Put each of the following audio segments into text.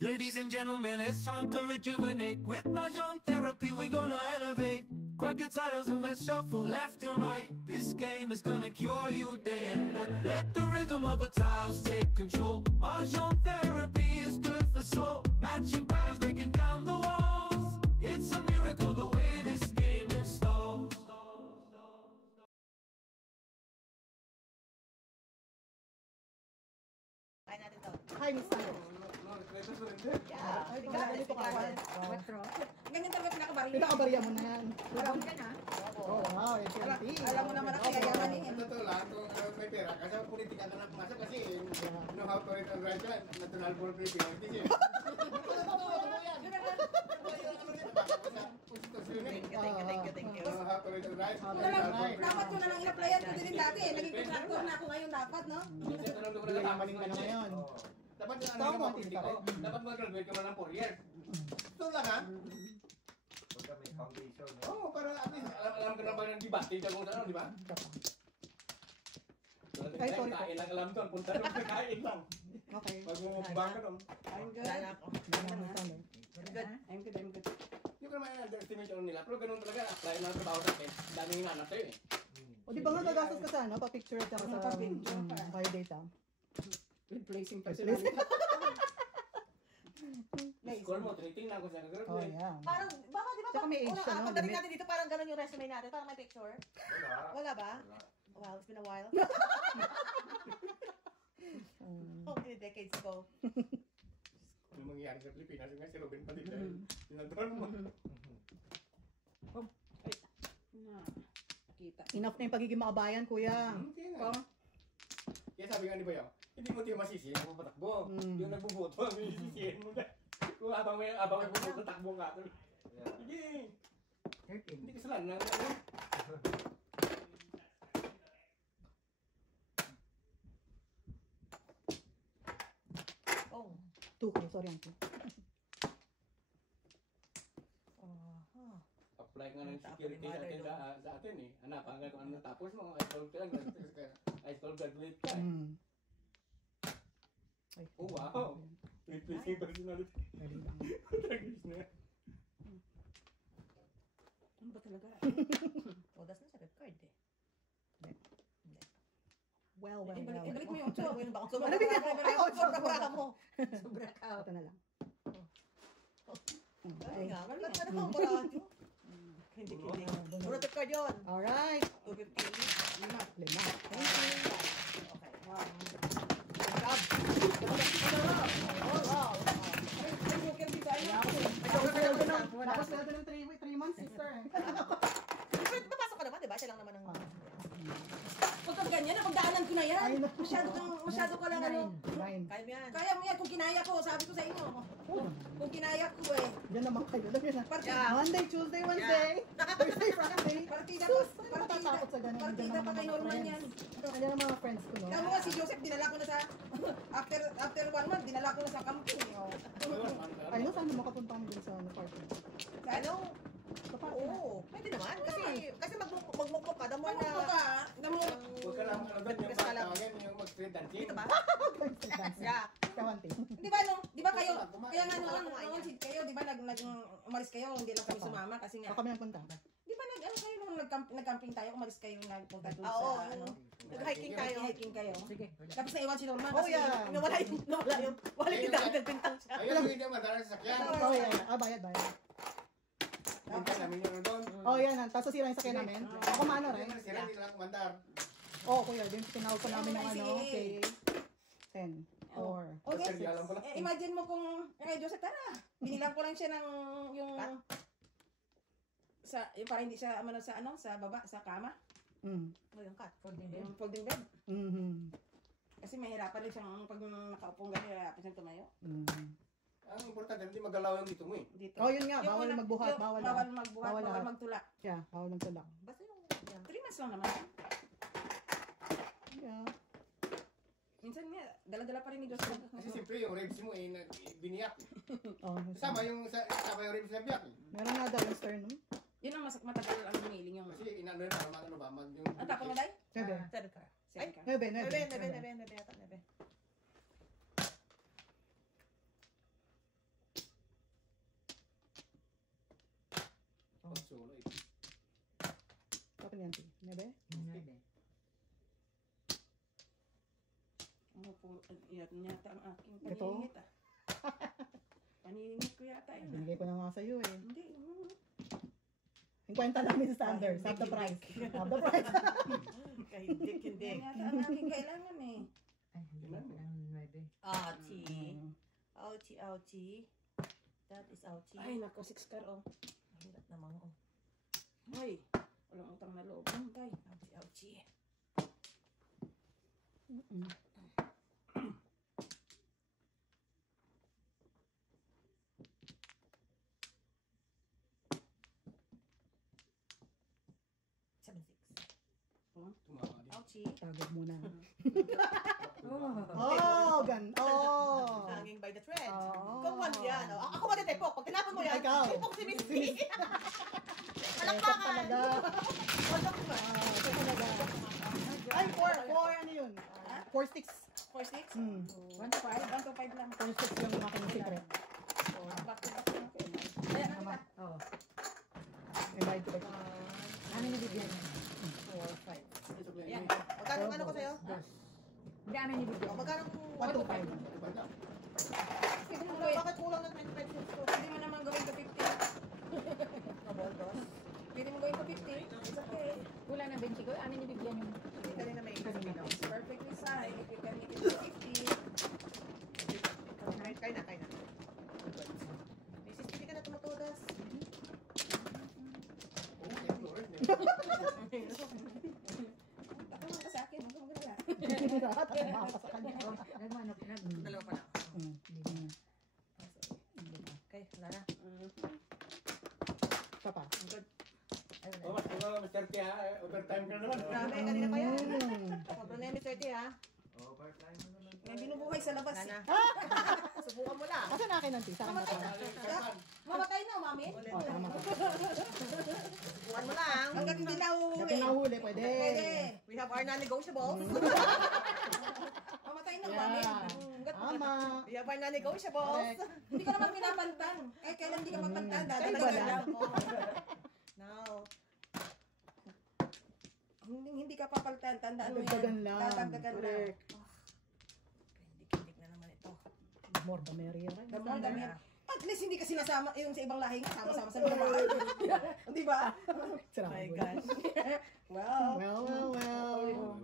Ladies and gentlemen, it's time to rejuvenate. With Mahjong therapy, we're gonna elevate. Grab your titles and let's shuffle left and right. This game is gonna cure you day and night. Let the rhythm of the tiles take control. Mahjong therapy is good for soul. Matching patterns breaking down the walls. It's a miracle the way this game installs. Kain natin to. Hi, Miss Sandra. Yeah. Ay, ganito ka ba? Ganyan talaga pinakabaril. Pinakabarya mo na yan. Alam ka na. Oh, wow, HLT. Alam mo naman ako yayaman eh. Totoo lang, kung may pera, kasi politika ka na pumasok kasi know how to read and write yan, natural born Filipino. Hindi siya. Thank you. Know how to read and write. Dapat ko na lang i-applyan ko din dati eh. Naging contractor na ako ngayon dapat, no? Yamanin ka na ngayon. Dapat yung ano naman politiko, dapat mag-graduate ka man ng 4 years. Ito lang ha? Pagka may foundation. Oo, para at least alam ka na ba ng debate kung saan, di ba? Ay, sorry po. Kain lang alam doon, punta doon, kain lang. Okay. Pag mumukbang ka doon. I'm good. I'm good. I'm good. Hindi ko naman underestimate yung nila, pero ganun talaga, apply lang ang trabaho sa akin. Daming hinanap sa'yo eh. O di ba nga gagastos ka sa ano? Pa-picture at saka sa biodata? Replacing personality. Score mo, tinitingnan ko sa Oh, nag-graduate. yeah. Parang, baka di ba? Tsaka may age siya, no? Pagdating Limit. natin dito, parang ganun yung resume natin. Parang may picture. Wala. Wala ba? Wow, it's been a while. Oh, decades ago. Ano mangyayari sa Pilipinas? Yung nga si Robin pa dito. Sinantuan mo. Kita. Enough na yung pagiging makabayan, kuya. Kaya nga. Kaya sabi nga ni Bayaw, hindi mo tayo masisi yung patakbo. Yung nagbuboto, ang sisisihin mo na. Kung abang may buboto, takbo nga. Sige. Hindi kasalanan. Oh. Tuko, sorry, Auntie. Apply nga ng security sa atin sa atin eh. Anak, hanggang kung ano natapos mo, high school ka lang, high school graduate ka. Ay, Oh wow! Replacing personality. Tragis na. Ano ba talaga? Oh, das na sa red card eh. well. Ibalik mo yung 8. Yun ba? Ano ba yan? Ay, ocho. Sobra mo. Sobra ka. Ito na lang. Ay nga, wala ka naman baradyo. Hindi. Puro red card yun. Alright. 250. Lima. Thank you. Okay. Wow. Job. Oh, wow. Ay, joker din tayo. Tapos na ito ng 3 months, sister. Papasok ka naman, di ba? Siya lang naman ang... Pagka ganyan, napagdaanan ko na yan. Masyado ka lang ano. Nine. Kaya mo yan. Kaya mo yan kung kinaya ko. Sabi ko sa inyo. Kung kinaya ko eh. Diyan naman kayo. Partida. Monday, Tuesday, Wednesday. Thursday, Friday. Partida Matatakot sa ganun. Partida pa kay Norman yan. Kanya ng mga friends ko, no? Kaya mo nga si Joseph, dinala ko na sa... After 1 month, dinala ko na sa camping. Ay, no, saan mo makapunta kami dun sa party? Sa ano? Sa party na. Oo. Pwede naman. Kasi magmukmuk ka. Damo na... Huwag ka lang ano doon, yung patawagan, yung mag-street dancing. Dito ba? Dance. Yeah. Kawanti. Di ba kayo, kaya nga nung kayo, di ba umalis kayo, hindi lang kami sumama kasi nga. Baka kami nagpunta. Di ba kayo nung nag-camping tayo, umalis kayo nagpunta doon Oo, sa ano. nag-hiking tayo. Hiking kayo. Sige. Tapos naiwan si Norman Oh, kasi yeah. nawala yung nagpintang siya. Ayun, hindi naman dala sa sakyan. Oh, yeah. Bayad. Hintay namin yung doon. Oh, yan. Tapos sira yung sakyan namin. Ako mano rin. Sira, hindi lang kumandar. Oo, kuya. Din tinawag ko namin ng ano. Okay. 10. Or. Okay. Kasi alam ko lang. Imagine mo kung, kay Joseph, tara. Binilang ko lang siya ng yung para hindi siya sa baba, sa kama. O yung cat, folding bed. Yung folding bed. Kasi mahirapan rin siyang pag nakaupong gano'n, mahirapan siyang tumayo. Ang importante, hindi magalaw yung dito mo eh. Dito. Oh, yun nga. Bawal magbuhat. Bawal magbuhat, bawal magtulak. Yeah, bawal magtulak. Basta yung 3 months lang naman. Yeah. Minsan nga, dala-dala pa rin ni Joseph. Kasi siyempre yung ribs mo eh, biniyak. Oh, Kasama yung ribs na biyak eh. meron nga daw yung sternum. Yun ang matagal ang humiling yung... Kasi inano yun, ano ba, yung... Ang tapon mo, Day? 9. Third car. Second car. 9. 9. Ano yan? Nebe? Ano po, yan yata ang aking Ito? paniningit ah. Paniningit ko yata yun ah. Binigay ko na nga sa'yo eh. Hindi. 50 lang yung standard. Half the price. Half the price. Kahindik, Yan hindi. yata ang aking kailangan eh. Ouchie. Ouchie, ouchie. That is ouchie. Ay, nako, 6 car oh. Hirap naman, oh. Ay, walang utang na loob. Tay. Ouchie, ouchie. Tumama din. Ouchie. Tagod muna. Oh. Oh, gan. Oh. Hanging by the thread. Oh. Kung one yan. Oh. Ako magtitipok. Pag tinapon mo yan, Ikaw. tipok si Miss B. Ito Palakpakan. talaga. Ito talaga. Ay, 4 ano yun? 4 sticks. 4, 6? Hmm. 1 to 5? 1 to 5 lang. 4 sticks yung aking secret. Back to back lang ako. Ayan, nakita. Oo. May bayad ko ba? Ano yung bibigyan? 4, 5. Ayan. Magkano ano ko sa'yo? Hindi ano yung bibigyan? Magkano 1 to 5. Iba na. Pwede mo gawin. Bakit kulang ng 25 cents ko? Pwede mo naman gawin ko 50. Kaboldos. Pwede mo gawin ko 50. It's okay. Wala na benchi ko. Ano yung bibigyan yung Dali na may Kanina. It's perfectly fine. If you can make it to 50. Kaya na, kaya na. Mrs. Hindi ka na tumatodas. Oh, thank Lord. Ako lang ka sa akin. Huwag ka magalala. Tama ka sa kanya. Dalawa pa na. Okay, wala na. Isa pa. Ayun Oh, na. mas diba, Mr. T, ha? Overtime ka naman. Grabe, kanina pa yan. Mm. Sobrang na yung 30 ha. Overtime mo naman. May binubuhay sa labas. Wala eh. na. Subukan mo lang. Asa na akin nanti? Sa akin na to. Mamatay na, mami. Oh, tama ka. Subukan mo lang. Hanggang hindi na Dati uuwi. nahuli, pwede. Pwede. We have our non-negotiables. Mamatay na, mami. Yeah. Tama. We have our non-negotiables. Correct. Hindi ko naman pinapantan. Kahit kailan hindi ka mapantan, Kahit dadagdagan wala. lang. No. Hindi ka papaltan, tandaan mo Dadagdagan yan. lang. Dadagdagan lang. Correct. Kindik na naman ito. More the merrier. The more the merrier. At least hindi ka sinasama, yung sa ibang lahi nga, sama-sama sa mga bahay. Di ba? Sarap. My gosh. Well, Well.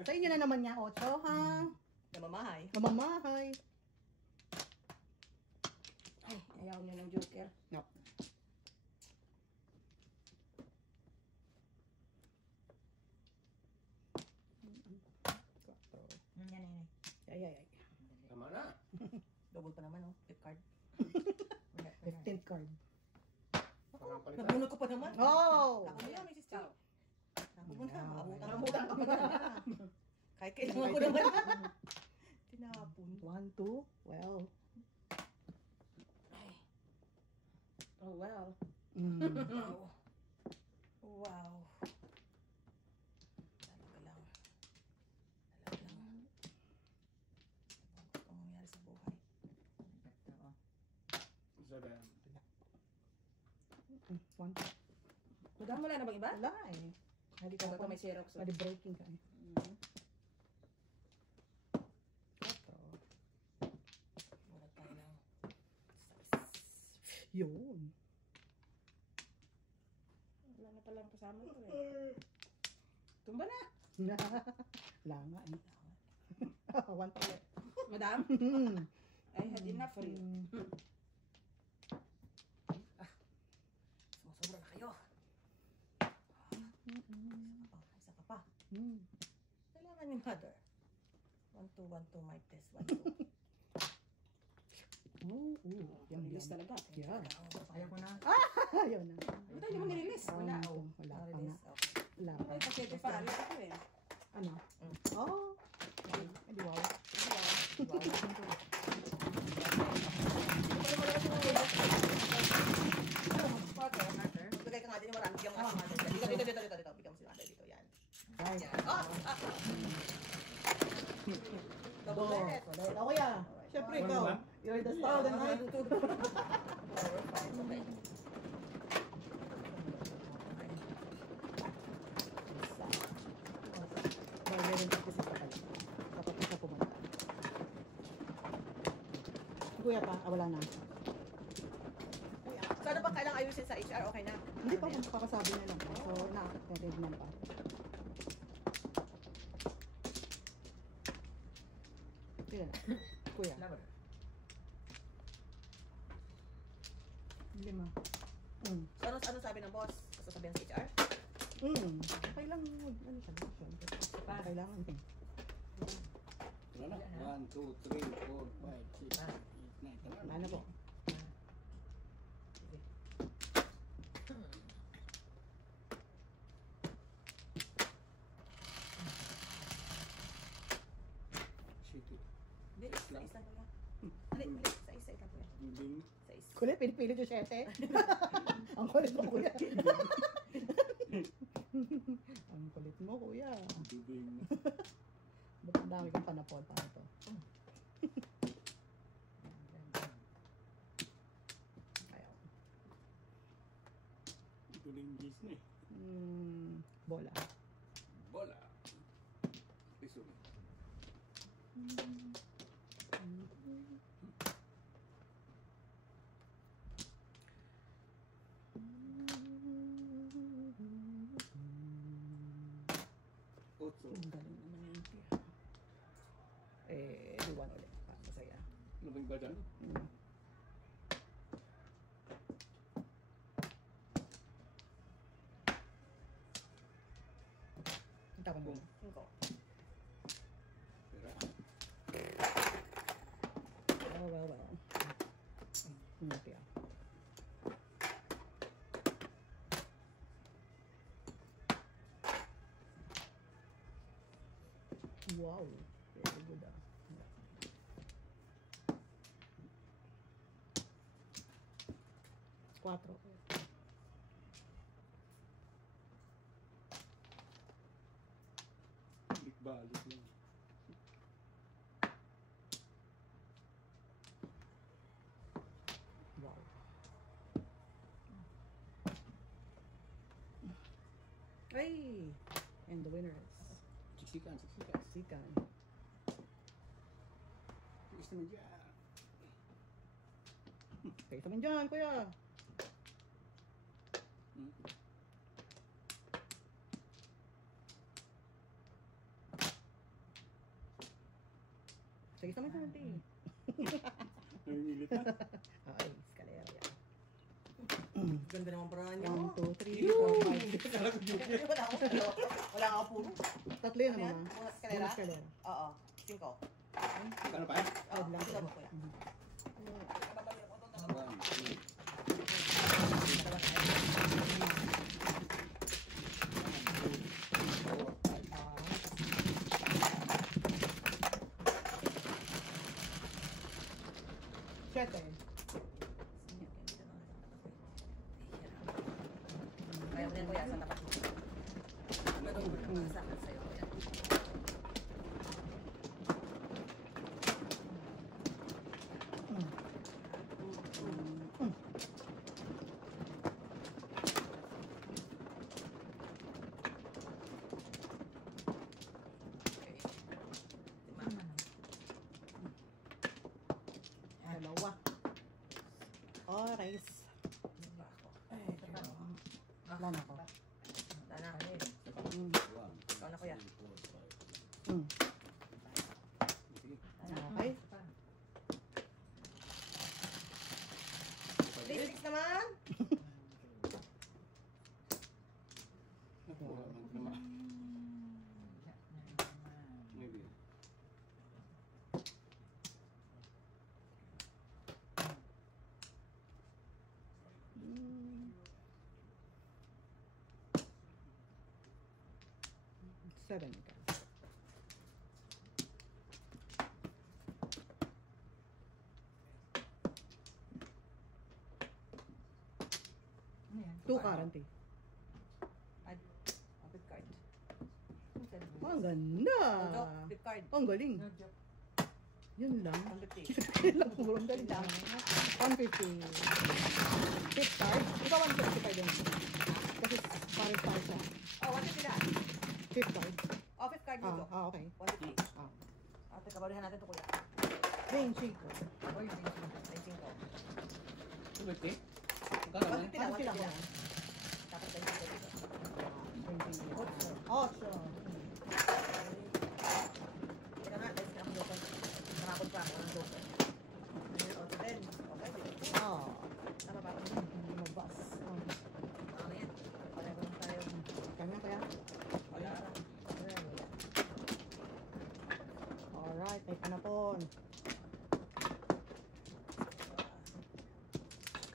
Sa inyo na naman niya, 8, ha? Namamahay. Namamahay. ay, ayaw niyo ng joker. No. Yan, yan. Ay, ay, ay. Tama na. Double pa naman, oh. Flip card. 15th card. Parang palitan. Nabunod ko pa naman. Oh! Ako mo yan, Mrs. Chow. Ako mo na, Wow. maabutan ka pa na. Kahit kailangan ko naman. Tinapon. 1, 2. Well. Ay. Oh, well. Mm. Wow. Wow. Talaga lang. Talaga lang. Ang gusto mong mangyari sa buhay. Seven. 1, 2. Madam, wala na bang iba? Wala eh. Hindi ka ba may Xerox? Pwede breaking ka eh. Wala tayo ng Yun. Wala na palang kasama ko eh. Tumba na. Wala nga eh. 1 pa ulit. Madam, I had enough for you. Sumusobra na kayo. Isa ka pa. Kailangan ni mother. 1, 2, 1, 2, mic test. 1, 2. Yan, Release yan. talaga. Yan. Ayaw ko na. Ayaw na. Ba't hindi mo nirelease? Wala. Wala. Oh, wala pa nga. Release. Okay. Wala pa. Ay, kasi ito pa. Alis ako eh. Ano? Oh. Edi wow. Magbigay ka nga din yung marami. Bigyan mo na si mother. Dito. Bigyan mo si mother dito. Yan. Ay. Yan. Double Go. limit. Ako ya. Siyempre Ano ikaw. ba? You're the star of the night. 4, 5. Okay. kuya pa. Wala na. So ano ba kailangang ayusin sa HR? Okay na? Hindi pa, kakasabi na lang. So, na-read pa. Sige na. Kuya. Lima. So ano sabi ng boss? Sasabihan sa HR? Okay lang. Ano siya? Kailangan. Wala na. 1, 2, 3, 4, 5, 6, 8, 9. Ano po? Hindi, isa lang kuya. Hindi, isa lang kuya. Isa. Kulit, pinipilit yung 7. Ang kulit mo, kuya. Ang kulit mo, kuya. Ba't ang dami kang panapol para ito? Ayaw. Bola. Bola. Piso. Otso. Ang galing naman yun, kuya. Duwan ulit. Masaya. Luming ba dyan? Ang tapon mo. 5. Well. Kuya. Wow. Very good, ah. 4. Balik lang. Wow. Hey! And the winner is Siksikan. Sikan. Tiis naman dyan. Kayo naman dyan, kuya. Sige naman dyan, ate. Nangingilit na. Ay, eskalera yan. Ganda naman parang nyo. 1, 2, 3, 4, 5. Wala akong puno. Tatlo yun naman. Mga eskalera? Eskalera. Oo. 5. Ano pa? Oo, lang. sige mo kuya. 1, 2, Siyete. Kaya mo din kuya sa tapat mo. Sa akin sa'yo kuya. Dalawa. Orais. Wala na ako. Sana. Ikaw na kuya. Okay. 3-6 naman. Nakuha man naman. Maybe. Seven. Two currently. Big card. Oh, ang ganda. Big card. Oh, ang galing. Yun lang. 150. Lang, ang galing lang. 150. Fifth card. Ikaw 150 pa din. Kasi pares siya. Oh, 150 na. Fifth card. Oh, fifth card dito. Okay. 150. Ah. Ate, kabalihan natin ito kuya. 25. Oy, 25. 250? Magkano man? 150 lang, 150 lang. Yan. Tapos 25 dito. 8. Kaya nga, guys, kaya ako joker. Nakakot pa ako ng joker. Ayun, o, 10. Okay, Oh. tama ba? Lumabas. Oh. Ano yan? Pareho lang tayo. Kanya kaya? Wala lang. Alright, may panapon.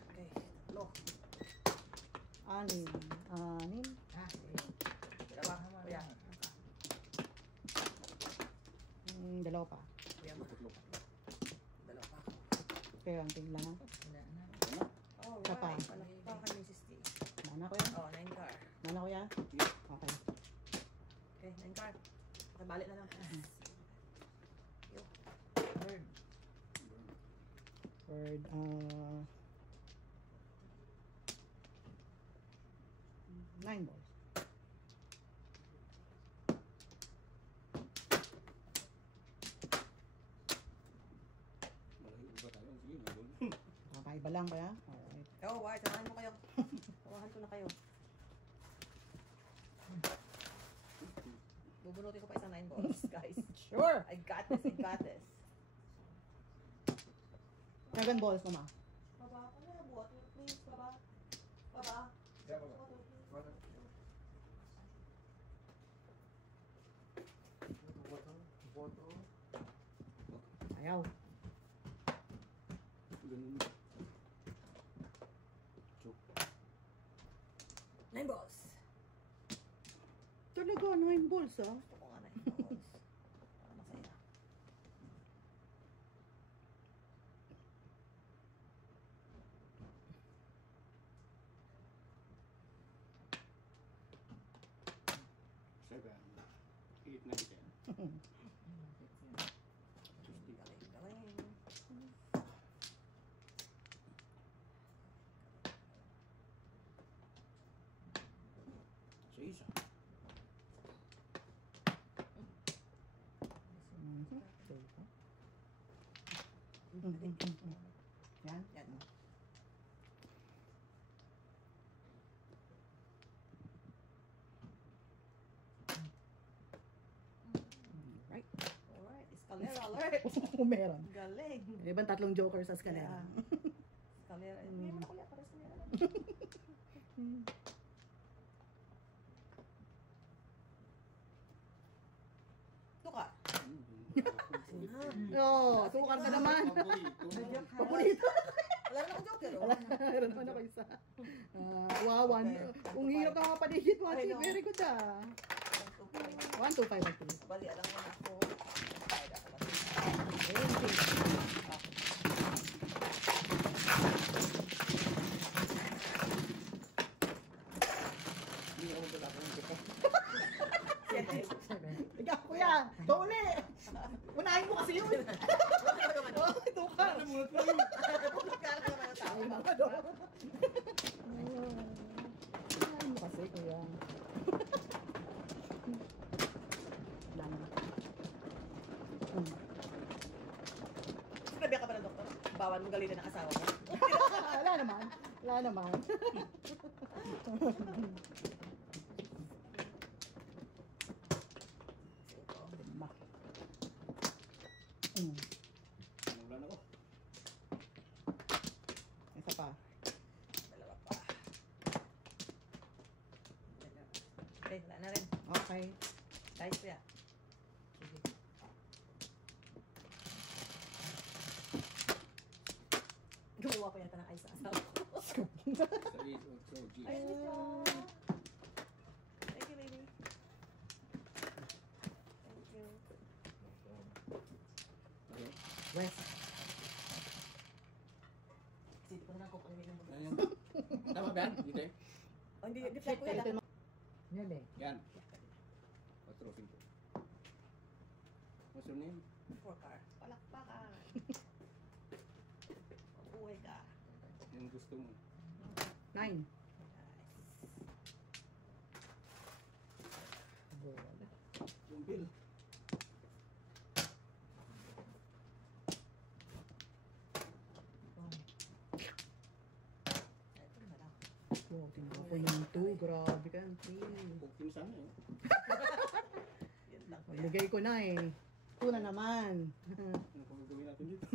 Okay, tatlo. 6. 6. Ah, sige. Dalawa. Kuya. Dalawa pa. Kuya mo. Dalawa pa. Kaya ang tingla na. Wala na. Isa pa. Alright. Palakpakan ni Sis T. Mana ko yan? Oh, 9 car. Mana ko yan? Okay. Okay, 9 car. Pakibalik na lang. Yo. Third. Third, 9 balls. Kakaiba lang kaya? Alright. Oh, why? Samahan mo kayo. Tawahan ko na kayo. Bubunutin ko pa isang 9 balls, guys. Sure! I got this, I got this. 7 balls naman. Baba, ano na water, please, baba. Baba. Yeah, baba. Water, please. Ayaw. Ganun. 9 balls. Talaga, 9 balls ah. Gusto ko nga 9 balls. Para masaya. Seven. 8, 9, 10. Galing, galing. Sa isa. Yan. Yan. Right. Alright, escalera alert. Meron. Galing. May ibang 3 jokers sa eskalera. Yeah. Escalera. Hindi mo na kuya, para escalera. Tuka. Oh, tukar ka naman. Paborito. Wala na akong joker. Wala, meron naman ako isa. Wawan. Kung hirap na mga paligid, Wachi, very good ah. 1, 2, 5, 3. Bali, alam mo na ako. Hindi ako magkakakong kita. Ikaw, kuya, doon eh. Unahin mo kasi yun. Oh, tukar. Ay, mga doon. Unahin mo kasi, kuya. Wala naman. Sinabi ka ba ng doktor? Bawal mo galitin ng asawa mo. Wala naman. Wala naman. Lima. Nanulan ako. Isa pa. Dalawa pa. Okay, wala na rin. Okay. Guys, kuya. Sige. Gumawa ko yata ng ice sa asawa ko. Sa 8, 8, G. Ay, thank you, lady. Thank you. Okay. West. Sige ko na lang kukunin ng mga. Ayan. Tama ba yan? Dito eh? Oh, hindi fly kuya. Yan eh. Yan. 4, 5. What's your name? 4 car. Palakpakan. Mabuhay ka. Yung gusto mo. 9. Nice. Yung bill. Tinapon yung 2. Grabe ka. 3. Buktin sana eh. Yan lang. Magbigay ko na eh. 2 na naman. Ano pang gagawin natin dito?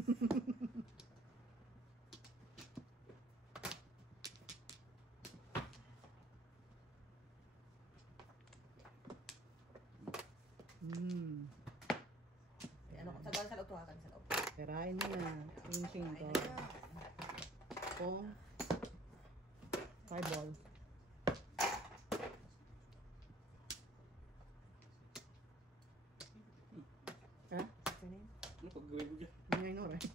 Ano, sa loob to ha, sa loob. Tirahin mo na. Pinching ko. Kung 5 balls. Ha? Ano pag gawin ko dyan? Ngayon no, right?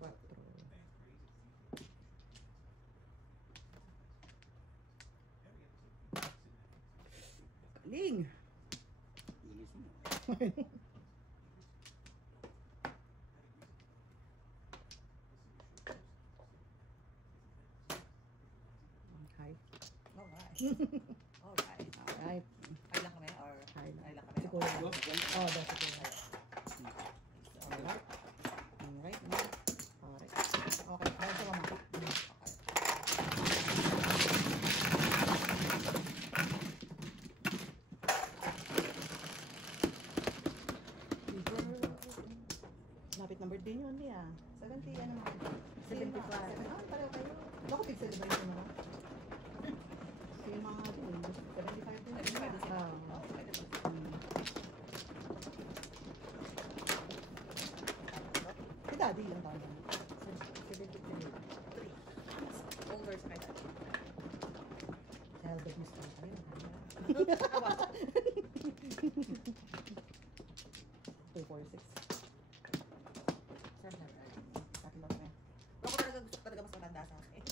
4. Galing! Bilis mo. Hi. Alright. Alright. Ay lang kami or Hi lang. ay lang kami. Si Kuya. Go, Oh, that's si Kuya. Alright. Alright. Alright. Okay. Bawal sa mama. Lapit ng birthday niyo, hindi ah. 70, ano naman? 75. Ah, pareho kayo. Bako tig celebration mo. Sige mga din. 75 din. 75 din sila. Ah. Pwede ba? Si Daddy yung taon niya. 73. Over sa kanya. Child abuse ka kayo. 246. Tatlo kami. Ako talaga gusto ko talaga mas matanda sa akin.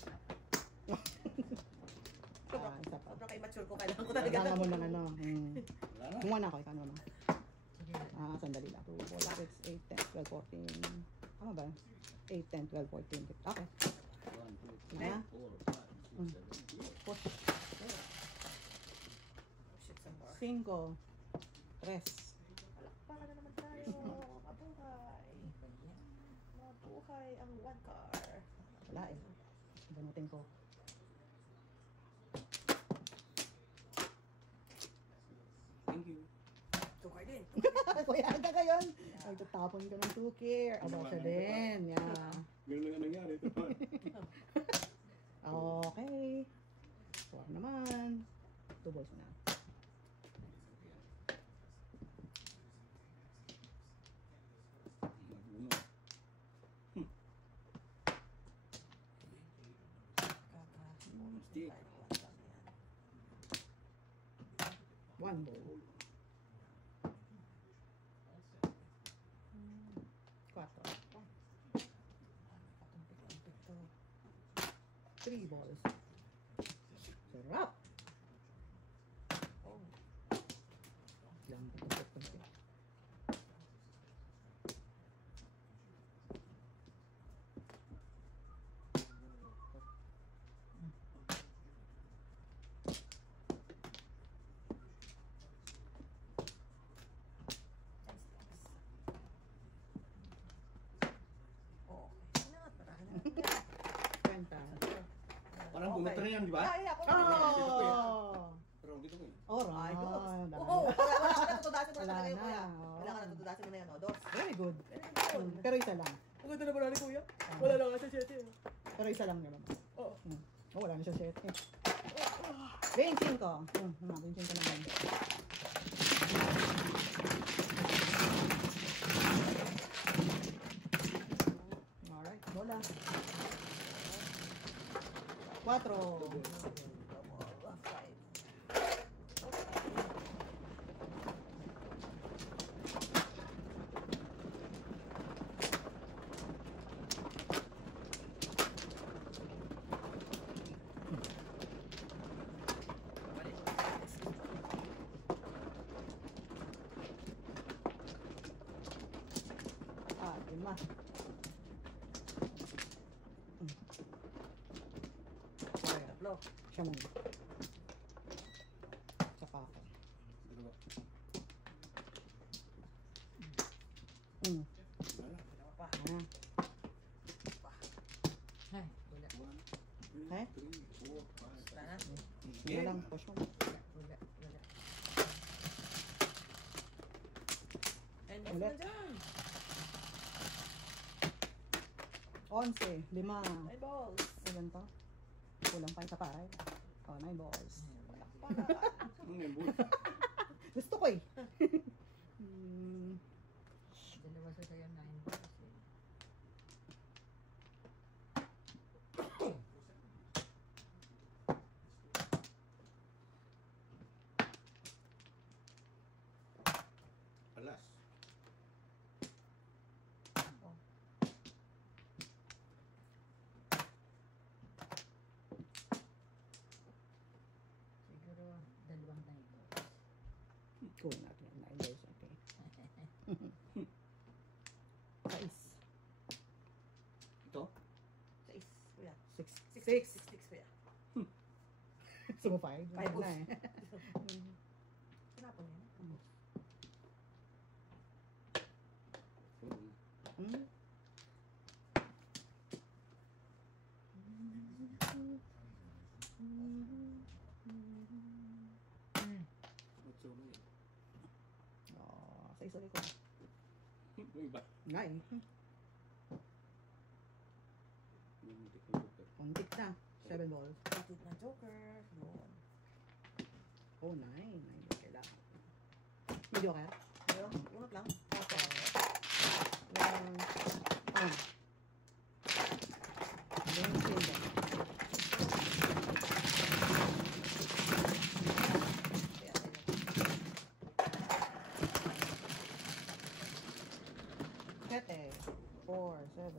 Ah, isa pa. Sobrang immature ko, kailangan ko talaga. Kailangan mo ng ano. Wala na. Kumuha na ako, ikaw naman. Sandali lang. 2, 4, 6, 8, 10, 12, 14. Tama ba? 8, 10, 12, 14, 15. Okay. 1, 2, 3, Na? 4, 5, 6, 7, 8. Shit, some more. 5. 3. Palakpakan na naman tayo. Mabuhay. Mabuhay ang one car. Wala eh. Banutin ko. Thank you. Two car din. Kuya ka ngayon. Ay, tatapon ka ng 2K. Aba siya din. Yeah. Ganun lang ang nangyari. Okay. 4 naman. 2 balls na. Stick. 1 ball. 4. 3 balls. Sarap! Oh. Lang ito. Oh. Inangat, marami na. 20. Parang bumunta na yan, di ba? Ay, ako. Oh! Pero dito ko eh. Alright. Oo, wala ka natutudasin mo na Wala talaga yung na, kuya. oo. Wala ka natutudasin mo na yan, o. Dos. Very good. Very good. Pero isa lang. Ang ganda naman ni kuya. Wala lang kasi siya. Pero isa lang naman. Oo. Oh, wala na siya set. 25 ko. 25 ko naman. Alright, bola. 4. Ah, 5. Tatlo. Siya muna. Saka ako. Dalawa. Dalawa pa. Ah. Ay, wala. 1, 2, Eh? 3, 4, 5. Sana? Wala lang, push mo. Wala. And boss Ulit. na dyan. 11, 5. Ay, balls. Ilan to? Kulang pa isa pa, right? Oh, 9 balls. Ano yung bull? Gusto ko eh. Dalawa sa sa'yo, 9 balls eh. Alas. Siguro, dalawang 9 balls. Kulang natin yung 9 balls, okay. 6. Ito? 6, kuya. 6. 6, 6, kuya. Gusto mo 5? Five balls. na eh. Tinapon yan. Hmm? Oh, sa isa ko. Yung iba. Nga eh. Yung muntik ng joker. Kontik na. 7 balls. Kapit na joker. Yun. Oh, 9. 9 balls kailangan. May joker? Pero, unot lang. Okay. 4, 7.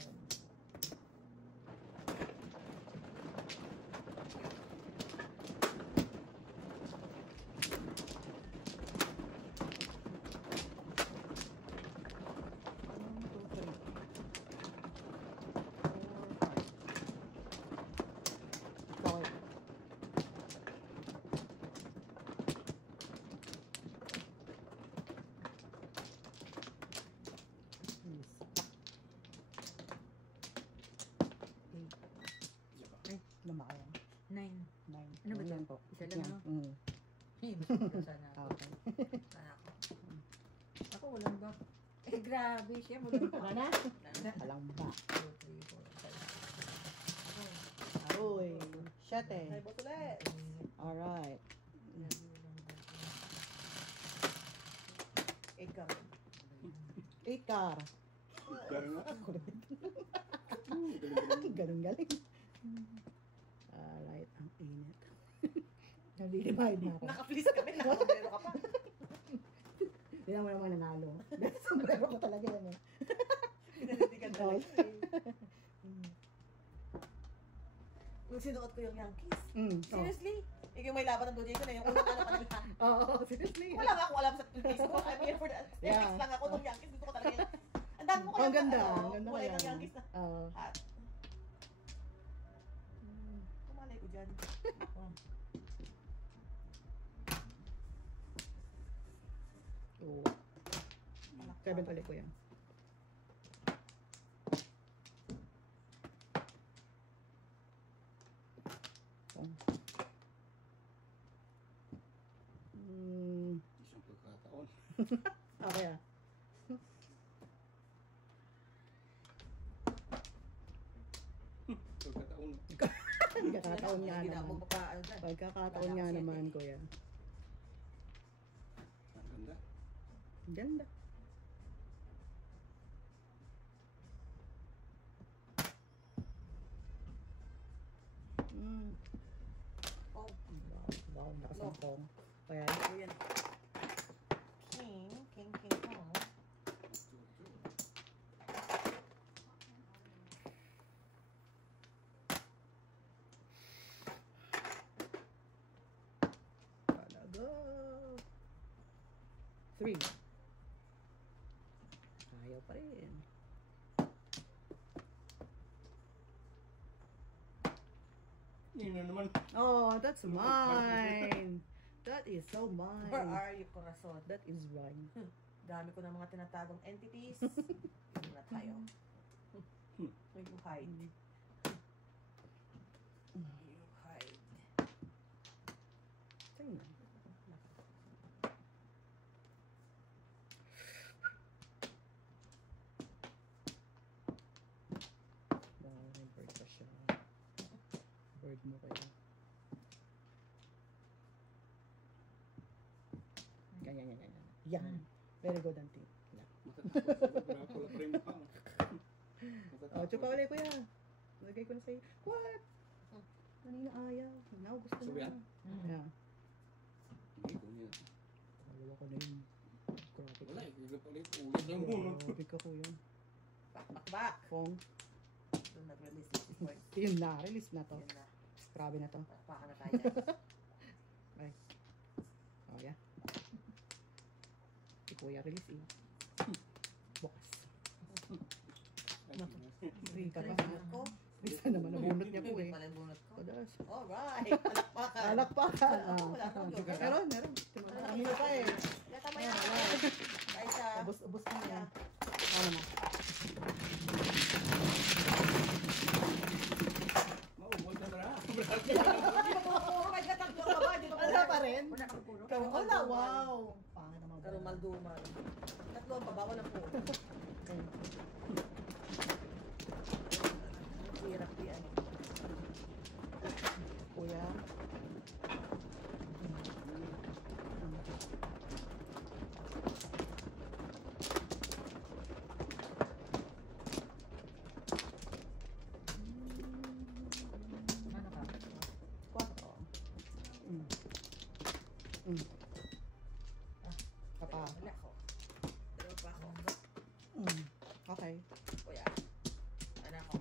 Lumaki yan. 9. 9. Ano ba Yan to? po. Isa lang, Yan. no? Mm. Eh, mas maganda sana ako. Okay. Sana ako. Ako walang back. Eh, grabe siya. Walang back. Wala na? Na. Alang ba? 2, 3, 4, 5. Aroy. 7. Ay, boss ulit. Alright. Egg ka. 8 car. Galing nga. Galing. Alright. Ang init. Nalilibahid na ako. Naka-please kami. Naka-sombrero ka pa. Hindi naman naman nanalo. Dahil sombrero ko talaga yan eh. Pinanindigan talaga eh. Nung sinuot ko yung Yankees. Seriously? Ikaw may laban ng Blue Jays ko na yung unang ano kanila. Oo, seriously. Wala nga akong alam sa Facebook. I'm here for the aesthetics lang ako ng Yankees. Gusto ko talaga yun. Ang dami ko kaya. Ang ganda. Ang ganda kulay kaya. ng Yankees na. Oo. Hat. Kumalay ko dyan. Oo. 7 ulit ko yan. Isang pagkataon. Okay ah. Pagkataon. Pagkakataon nga Hindi na naman. mo pa ano dyan. Pagkakataon nga naman ko yan. Ang ganda. Ganda. Oh, Wow, nakasampong. Kaya, so yan. King. Oh. talaga. 3. Ayaw pa rin. Yun na naman. Oh, that's mine. That is so mine. Where are you, Corazon? That is mine. Dami ko ng mga tinatagong entities. Hindi na tayo. May buhay. Word mo kayo. Ganyan. Yan. Very good, auntie. Oh, chupa ulit, kuya. Lagay ko na sa'yo. What? Kanina ayaw. Now gusto Sabi na. yan? Yeah. Hindi ko niya. Dalawa ko na yun. Grabe Wala ka. eh. Ulit lang muna. Grabe ka, kuya. Back. Fong. Doon nag-release yung point. Yun na. Release na to. Yun na. Grabe na to. Baka na tayo dyan. Ay. Oh, yeah. Si kuya release eh. Bukas. Rika pa. Bunot ko. Risa naman nabunot niya po Hindi eh. pala yung bunot ko. Padas. Alright. Palakpakan. Alak pa ka. Wala akong joke. Meron. Marami na pa eh. Tama yan. Guys, Ubus ka na yan. Ano na? Maubos na tara. may gatakbo ka ba? Di ba Wala pa rin? Wala kang puro. Wala, wow. Pangit naman. Karumal-dumal. Tatlo ang baba, walang po. Hirap yan. Kuya. Ano ka? Quatro. Papa. Wala ko. Dalawa pa ako. Okay. Kuya. Ano ako?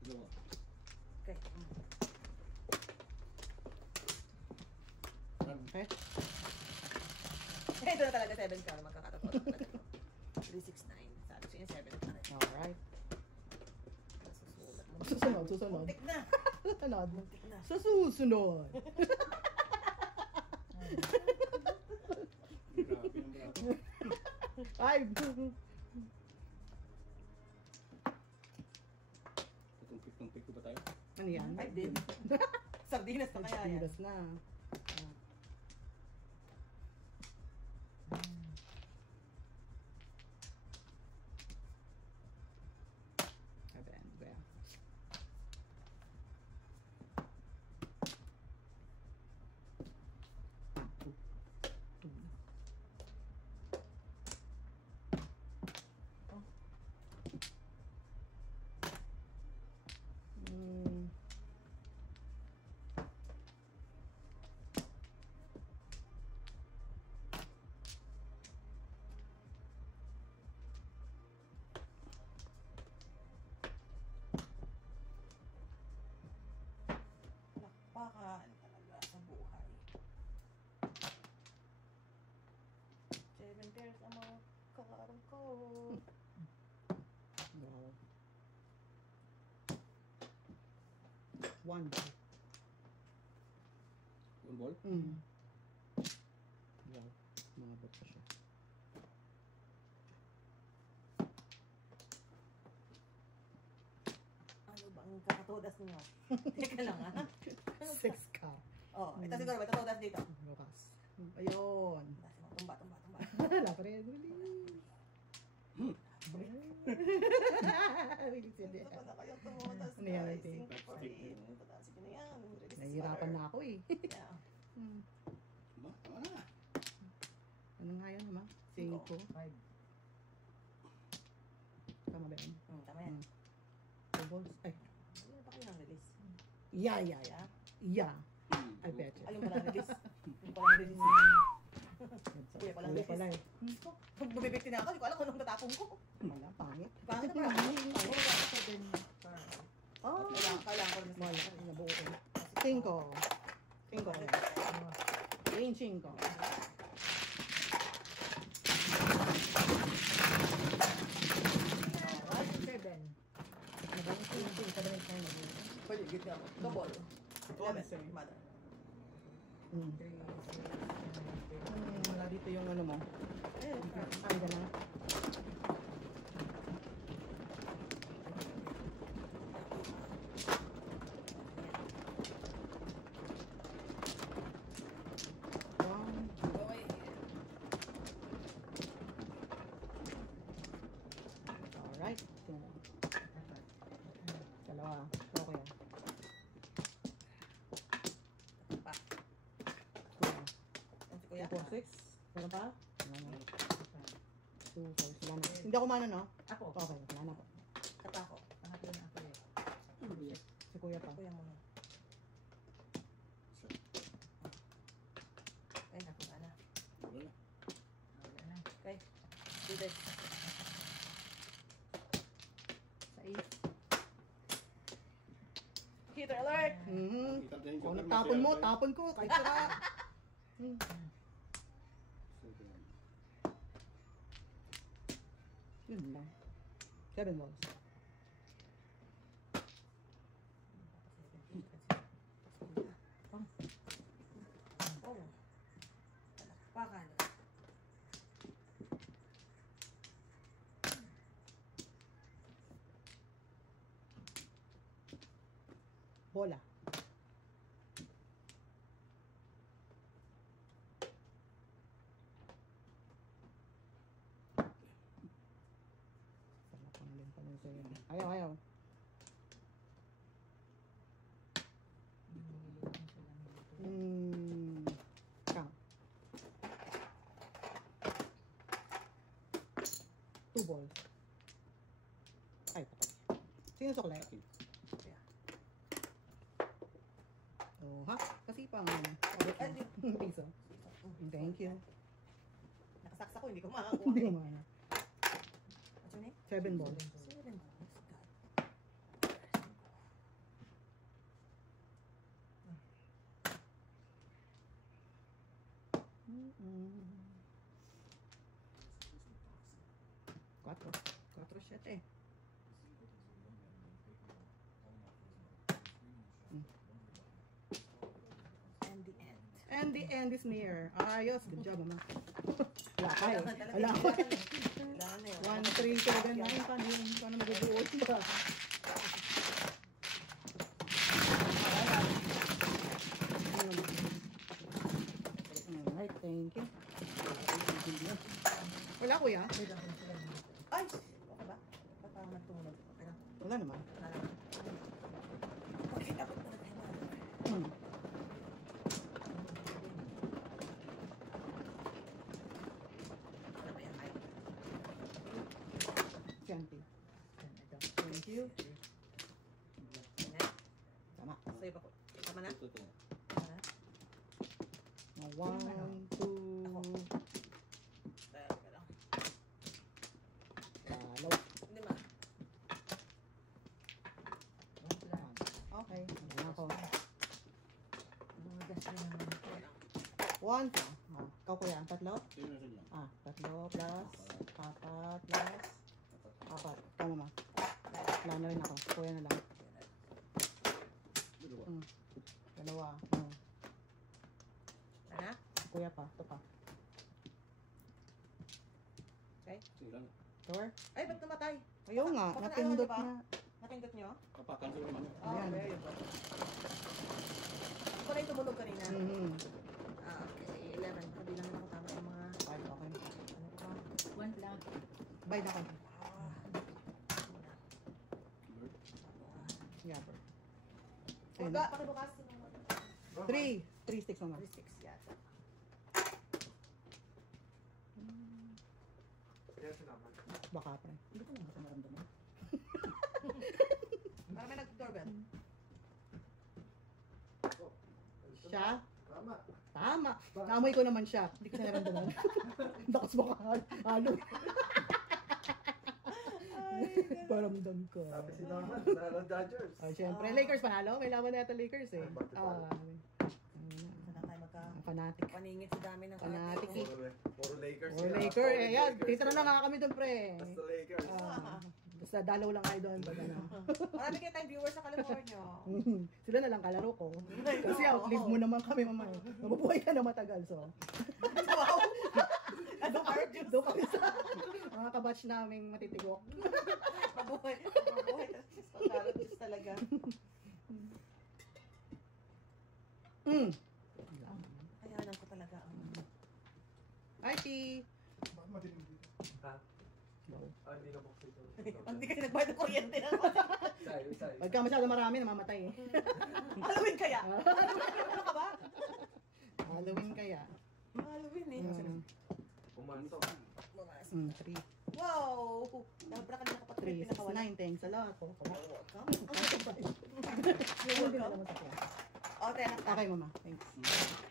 Dalawa. Okay. Okay. Ito na talaga 7 ka. Magkakatapos na talaga. 369. Sabi ko yung 7 na rin. Alright. Nasusulat mo. Susunod. Muntik na. Susunod. Muntik na. Sa susunod. Grabe ng braso. Five. Tumpik ko ba tayo? Ano yan? 5 din. Sardinas na kaya yan. Sardinas na. Ayan, kuya. Lakpakan talaga sa buhay. 7 pairs ang mga kakarang ko. Wow. One ball. One ball? Wow. Mabot pa siya. Ano ba ang kakatodas niyo? Teka lang ha. Six ka. Oh, ito siguro may katodas dito. Bukas. Ayun. Tumba. Wala pa rin. Release yun eh. Ito pala kayo tumutas. Ano yan, guys. ate? Singko pa rin. Patasin ko na yan. Release Nahihirapan na ako eh. Yeah. Ba? Tama na. Ano nga yan, ma? Cinco. Five. Tama ba yun? Tama yan. Two balls. Ay. Ano pa kayo ng release? Yeah. Yeah. I bet you. Ayun pala ang release. Yung pala ang release. Kuya pala ang Kuya pala release. eh. Pag bumibigti na ako, hindi ko alam kung anong tatapong ko. Wala, pangit. Bakit na pala? Oh. Kailangan ko rin. Wala, nabuo ko. Cinco. Cinco. Green cinco. Seven. Nagawin ko yung cinco na rin tayo. Pwede, git ako. Double. 11. Mother. Wala dito yung ano mo. Ayun. Ay, gana. Alright. Dalawa. Okay. 4, 6. Wala pa? Wala na. 2, 4. Wala na. Hindi ako mano, no? Ako. Okay, wala na po. Kata ako. Pangatlo na ako eh. Si kuya pa. Kuya mo na. Ay, naku na. Okay. Do this. 6. Heater alert! Kung nagtapon mo, tapon ko. Kahit sira. Yun lang. 7 balls. Oh. Palakpakan. Bola. Ayaw, ayaw. Count. 2 balls. Ay, patay. Sino sukle? Oh, ha? Kasi pang piso. Thank you. Nakasaksa ko, hindi ko makakuha. Hindi mo ano. What's your name? 7 balls. 7 balls. Quatro. 4, 7. And the end. And the end is near. Ayos. Good job, mama. Wala ka eh. Wala Wala ka. Kailangan na yun. 1, 3, 7, 9. Paano yun? Paano magubuot ba? Alright, thank you. Wala kuya? Ay! Okay ba? Ba't parang nagtulog? Okay lang. Wala naman. Okay, dapat na tayo mga. Hmm. Ano ba yan? Ay. Siyempre. Thank you. Ayan. Tama. Sa'yo ba ko? Tama na? Tama na? 1, 2, Teka lang. dalaw. Hindi ma. Okay. Wala ako. Mga gas rin naman. 1 pa. Oh, ikaw kuya, ang tatlo? Tatlo plus 4 plus 4. Ikaw mama. Wala na rin ako. Kuya na lang. Dalawa. Ano? Kuya pa. Ito pa. Okay. Sure? Ay, ba't namatay? Ayaw nga. Baka Napindot ano, diba? na. Napindot nyo? Kapakan ko naman. Ayan. very good. Ako na yung tumulog kanina. Okay, 11. Kabilang na ako tama yung mga... Okay, okay. Ano pa? 1 lang. Bye na ka. Ah. Yeah, bro. Wala, pakibukas. 3. 3 sticks mama. 3 sticks yata. Baka pa rin. Hindi ko na kasi maramdaman. Para may nag-doorbell. Siya? Tama. Naamoy ko naman siya. Hindi ko siya naramdaman. Dakas baka halo. Paramdam ko. Sabi si Norman, nanalo Dodgers. Oh, syempre, Lakers panalo. May laban na yata Lakers eh. Sana tayo Fanatic. paningit sa dami ng Fanatic eh. Puro Lakers. Or Lakers eh. Yan, titira na nga kami doon pre. Basta Lakers. Basta dalaw lang kayo doon. Pag ano. Marami kayo tayong viewers sa California. Sila na lang kalaro ko. Kasi outlive mo naman kami mamaya. Mabubuhay ka na matagal so. Wow! Doon kami sa mga kabatch naming matitigok. Mabuhay. Diyos talaga. Kayanan ko talaga. Hi, T. Bakit madilim dito? Ha? Hindi ka box ito. Hindi kasi nagbayad ng kuryente na ako. Sayo. Pagka masyado marami, namamatay eh. Halloween kaya? Ano ka ba? Halloween kaya. Halloween eh. Pumasok. Bumas. 3. Wow! Nabra ka na kapag 3, 6, pinakawala. 9, thanks a lot. Welcome. Yung din naman sa kaya. O, tayo na. Okay, mama. Thanks.